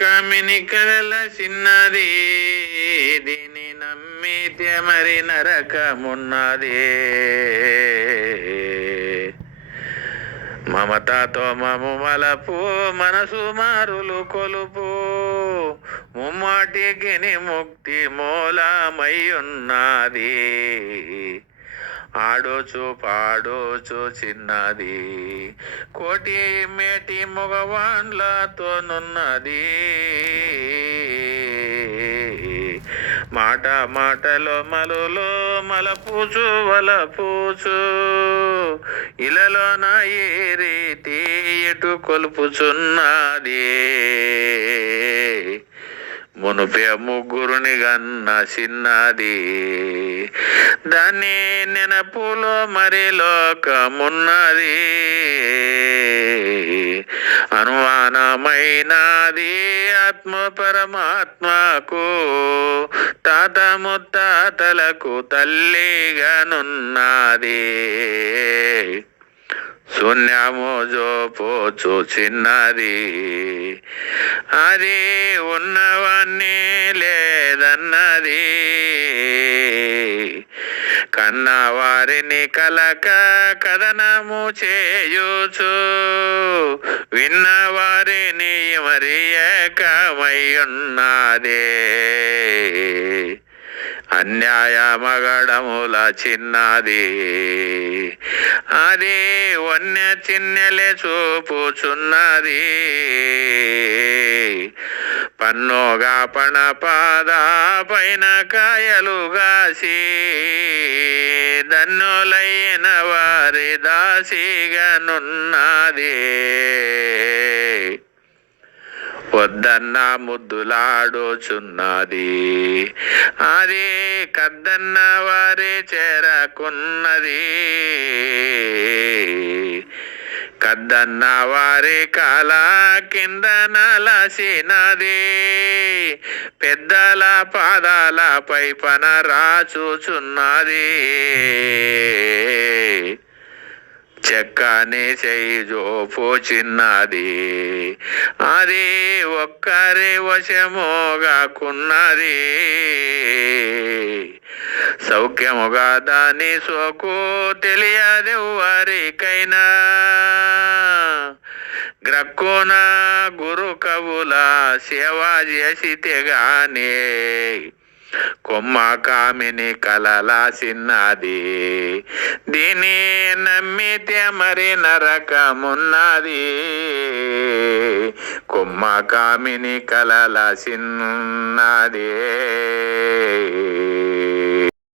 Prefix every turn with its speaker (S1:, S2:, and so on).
S1: కామిని కలల చిన్నది దీని నమ్మితే మరి నరకమున్నది. మమతాతో మము మలపు మనసు మారులు కొలుపు ముమ్మాటికి ముక్తి మూలమై ఉన్నది. ఆడోచు పాడోచు చిన్నది. కోటి మేటి మగవాండ్లతోనున్నది మాట మాటలో మలులో మలపూచు వలపూచు. ఇలలోన ఏ రీతి ఎటు కొలుపుచున్నది. మునుపే ముగ్గురుని గన్న చిన్నది. దాన్ని నెనపులో మరి లోకమున్నది. అనుమానమైనది ఆత్మ పరమాత్మకు. తాత ముత్తాతలకు తల్లిగానున్నది. శూన్యము జోపోచు చిన్నది. అది ఉన్న కన్నవారిని కలక కథనము చేయుచు విన్నవారిని మరి ఏకమై అన్యాయ మగడముల చిన్నది అది వన్య చిన్నెలే చూపుచున్నది. పన్నోగా పణ పాద పైన కాయలు గాసి దన్నులైన వారి దాసిగనున్నది. వద్దన్న ముద్దులాడోచున్నది. అది కద్దన్న వారి చేరకున్నది. కద్దన్న వారి కాల కింద నలసినది. పెద్దల పాదాలపై పనరా చూచున్నది చెక్కనే చేయిజోపు చిన్నది అది ఒక్కరి వశమోగాకున్నది. సౌఖ్యముగా దాని సోకు తెలియదెవ్వరికైనా. గ్రక్కున గురు కవుల సేవ చేసితే గానే కొమ్మ కామిని కలలాసిన్నది దీని నమ్మితే మరి నరకమున్నది. కొమ్మ కామిని కలలాసిన్నది